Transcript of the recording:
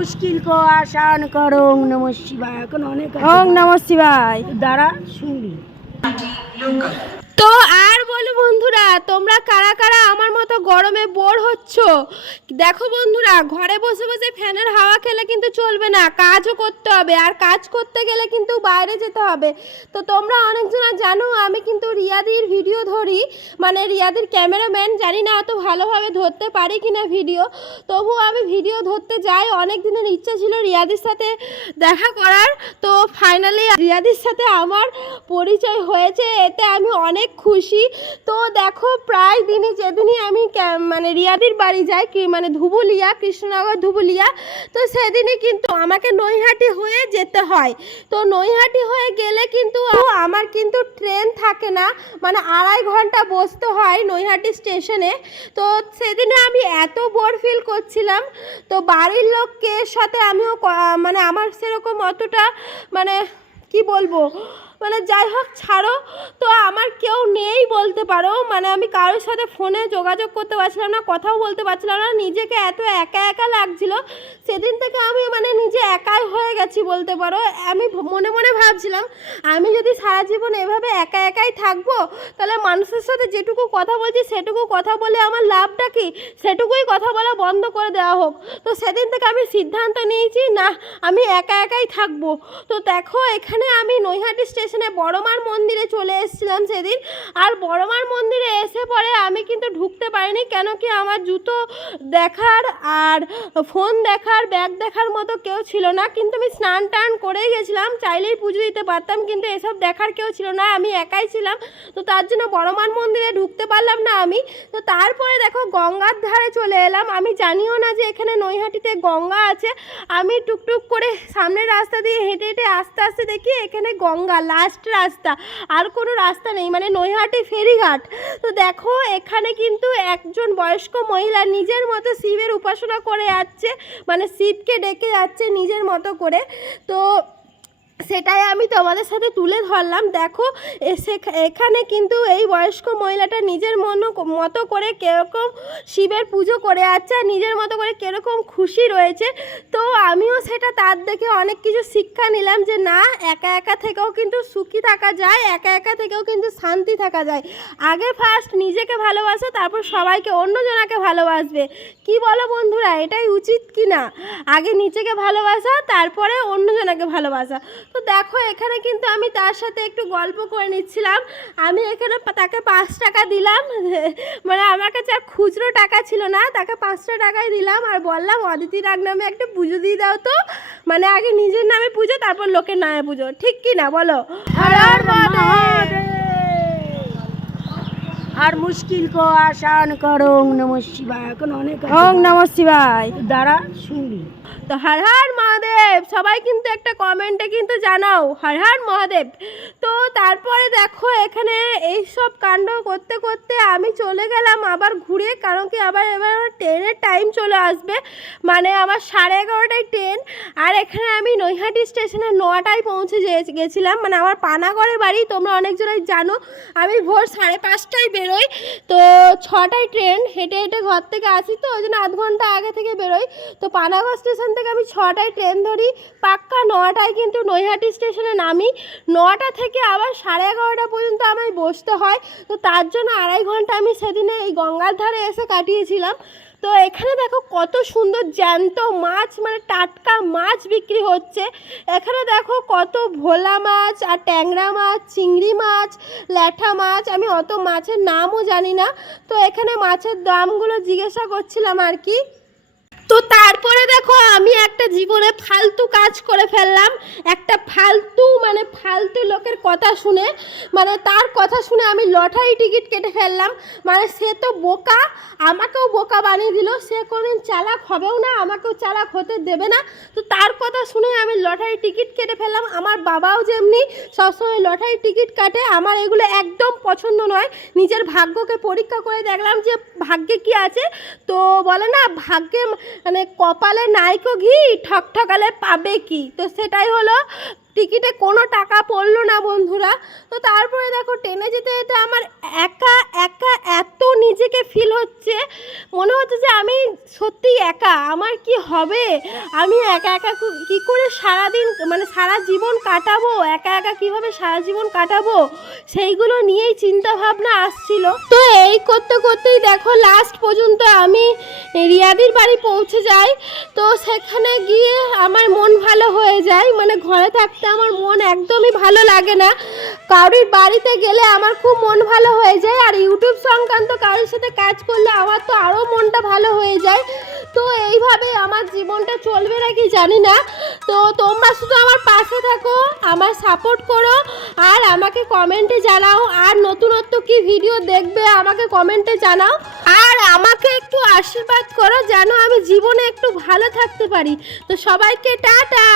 मुश्किल को आसान करो। ओम नमः शिवाय। এখন অনেক ওম নমঃ শিবায়। দ্বারা শুনবি। তো আর বলো বন্ধুরা, তোমরা কারা কারা আমার মতো গরমে বোর হচ্ছ? দেখো বন্ধুরা, ঘরে বসে বসে ফ্যানের হাওয়া খেলে কিন্তু চলবে না, কাজও করতে হবে। আর কাজ করতে গেলে কিন্তু বাইরে যেতে হবে। তো তোমরা অনেকজনা জানো আমি কিন্তু রিয়াদির ভিডিও ধরি, মানে রিয়াদির ক্যামেরাম্যান। জানি না অত ভালোভাবে ধরতে পারি কিনা ভিডিও, তবু আমি ভিডিও ধরতে যাই। অনেক দিনের ইচ্ছা ছিল রিয়াদির সাথে দেখা করার। তো ফাইনালি রিয়াদির সাথে আমার পরিচয় হয়েছে, এতে আমি অনেক খুশি। তো দেখো, প্রায় দিনই যেদিনই আমি মানে রিয়াদির বাড়ি যাই, কি মানে ধুবুলিয়া, কৃষ্ণনগর ধুবুলিয়া, তো সেদিনই কিন্তু আমাকে নৈহাটি হয়ে যেতে হয়। তো নৈহাটি হয়ে গেলে কিন্তু আমার কিন্তু ট্রেন থাকে না, মানে 2.5 ঘন্টা বসতে হয় নৈহাটি স্টেশনে। তো সেদিনে আমি এত বোর ফিল করছিলাম। তো বাড়ির লোককে সাথে আমিও মানে আমার সেরকম অতটা মানে কি বলবো, মানে যাই হোক ছাড়ো। তো আমার কেউ নেই বলতে পারো, মানে আমি কারোর সাথে ফোনে যোগাযোগ করতে পারছিলাম না, কথাও বলতে পারছিলাম না। নিজেকে এত একা একা লাগছিল সেদিন থেকে, আমি মানে নিজে একাই হয়ে গেছি বলতে পারো। আমি মনে মনে ভাবছিলাম, আমি যদি সারা জীবন এভাবে একা একাই থাকবো, তাহলে মানুষের সাথে যেটুকু কথা বলছি সেটুকু কথা বলে আমার লাভটা কি, সেটুকুই কথা বলা বন্ধ করে দেওয়া হোক। তো সেদিন থেকে আমি সিদ্ধান্ত নিয়েছি, না আমি একা একাই থাকবো। তো দেখো, এখানে আমি নৈহাটি স্টেশনে বড়মার মন্দিরে চলে এসেছিলাম সেদিন। আর বড়মার মন্দিরে এসে পরে আমি কিন্তু ঢুকতে পারিনি, কেন কি আমার জুতো দেখার আর ফোন দেখার, ব্যাগ দেখার মতো কেউ ছিল না। কিন্তু আমি স্নান টান করে গেছিলাম, চাইলেই পুজো দিতে পারতাম, কিন্তু এসব দেখার কেউ ছিল না, আমি একাই ছিলাম। তো তার জন্য বড়মার মন্দিরে ঢুকতে পারলাম না আমি। তো তারপরে দেখো, গঙ্গার ধারে চলে এলাম। আমি জানিও না যে এখানে নৈহাটিতে গঙ্গা আছে। আমি টুকটুক করে সামনের রাস্তা দিয়ে হেঁটে হেঁটে আস্তে আস্তে দেখি এখানে গঙ্গা, লাস্ট রাস্তা, আর কোনো রাস্তা নেই, মানে নৈহাটি ফেরিঘাট। তো দেখো, এখানে কিন্তু একজন বয়স্ক মহিলা নিজের মতো শিবের উপাসনা করে যাচ্ছে, মানে শিবকে ডেকে যাচ্ছে নিজের মতো করে। তো সেটাই আমি তোমাদের সাথে তুলে ধরলাম। দেখো, এখানে কিন্তু এই বয়স্ক মহিলাটা নিজের মতো করে কীরকম শিবের পুজো করে যাচ্ছে, আর নিজের মতো করে কীরকম খুশি রয়েছে। তো আমিও সেটা তার দেখে অনেক কিছু শিক্ষা নিলাম, যে না, একা একা থেকেও কিন্তু সুখী থাকা যায়, একা একা থেকেও কিন্তু শান্তি থাকা যায়। আগে ফার্স্ট নিজেকে ভালোবাসো, তারপর সবাইকে, অন্যজনাকে ভালোবাসবে। কি বলো বন্ধুরা, এটাই উচিত কি না? আগে নিজেকে ভালোবাসা, তারপরে অন্যজনাকে ভালোবাসা। তো দেখো, এখানে কিন্তু আমি তার সাথে একটু গল্প করে নিচ্ছিলাম। আমি এখানে তাকে 5 টাকা দিলাম, মানে আমার কাছে আর খুচরো টাকা ছিল না, তাকে 5টা টাকাই দিলাম। আর বললাম, অদিতি রাগ নামে একটা পুজো দিয়ে দাও তো, মানে আগে নিজের নামে পুজো, তারপর লোকের নামে পুজো, ঠিক কি না বলো? হর হর মহাদেব। আর মুশকিল কো আসান করো। ওম নমঃ শিবায়। এখন অনেক ওম নমঃ শিবায়। দ্বারা শুনবি। তো হর হর মহাদেব, সবাই কিন্তু একটা কমেন্টে কিন্তু জানাও হর হর মহাদেব। তো তারপরে দেখো, এখানে এই সব কাণ্ড করতে করতে আমি চলে গেলাম আবার ঘুরে, কারণ কি এবার ট্রেনের টাইম চলে আসবে, মানে আমার 11:30টায় ট্রেন। আর এখানে আমি নৈহাটি স্টেশনে 9টায় পৌঁছে গেছিলাম, মানে আমার পানাগড়ের বাড়ি, তোমরা অনেকজনাই জানো। আমি ভোর 5:30টায় বেরোই, তো 6টায় ট্রেন, হেঁটে হেঁটে ঘর থেকে আসি, তো ওই জন্য আধ ঘন্টা আগে থেকে বেরোই। তো পানাগড় স্টেশন থেকে আমি 6টায় ট্রেন ধরি, পাক্কা 9টায় কিন্তু নৈহাটি স্টেশনে নামি। 9টা থেকে আবার 11:30টা পর্যন্ত আমায় বসতে হয়। তো তার জন্য 2.5 ঘন্টা আমি সেদিনে এই গঙ্গার ধারে এসে কাটিয়েছিলাম। তো এখানে দেখো কত সুন্দর জ্যান্ত মাছ, মানে টাটকা মাছ বিক্রি হচ্ছে। এখানে দেখো কত ভোলা মাছ আর ট্যাংরা মাছ, চিংড়ি মাছ, ল্যাঠা মাছ, আমি অত মাছের নামও জানি না। তো এখানে মাছের দামগুলো জিজ্ঞাসা করছিলাম আর কি। তো তারপরে দেখো, আমি একটা জীবনে ফালতু কাজ করে ফেললাম, একটা ফালতু লোকের কথা শুনে, মানে তার কথা শুনে আমি লটারি টিকিট কেটে ফেললাম। মানে সে তো বোকা, আমাকেও বোকা বানিয়ে দিল। সে কোনোদিন চালাক হবেও না, আমাকেও চালাক হতে দেবে না। তো তার কথা শুনে আমি লটারি টিকিট কেটে ফেললাম। আমার বাবাও যেমনি সবসময় লটারি টিকিট কাটে, আমার এগুলো একদম পছন্দ নয়। নিজের ভাগ্যকে পরীক্ষা করে দেখলাম যে ভাগ্যে কি আছে। তো বলে না, ভাগ্যে মানে কপালে নাইকো ঘি, ঠকঠকালে পাবে কি, তো সেটাই হলো। টিকিটে কোনো টাকা পড়লো না বন্ধুরা। তো তারপরে দেখো, ট্রেনে যেতে যেতে আমার একা একা এত নিজেকে ফিল হচ্ছে, মনে হচ্ছে যে আমি সত্যি একা, আমার কি হবে, আমি একা একা কি করে সারাদিন মানে সারা জীবন কাটাবো, একা একা কিভাবে সারা জীবন কাটাবো, সেইগুলো নিয়েই চিন্তা ভাবনা আসছিল। তো এই করতে করতেই দেখো লাস্ট পর্যন্ত আমি রিয়াদির বাড়ি পৌঁছে যাই। তো সেখানে গিয়ে আমার মন ভালো হয়ে যায়, মানে ঘরে থাকতে আমার মন একদমই ভালো লাগে না, কারোর বাড়িতে গেলে আমার খুব মন ভালো হয়ে যায়। আর ইউটিউব সংক্রান্ত কারোর সাথে কাজ করলে আমার তো আরও মনটা ভালো হয়ে যায়। তো এইভাবে আমার জীবনটা চলবে নাকি জানি না। তো তোমরা শুধু আমার পাশে থাকো, আমার সাপোর্ট করো, আর আমাকে কমেন্টে জানাও, আর নতুনত্ব কি ভিডিও দেখবে আমাকে কমেন্টে জানাও, আর আমাকে একটু আশীর্বাদ করো যেন আমি জীবনে একটু ভালো থাকতে পারি। তো সবাইকে টাটা।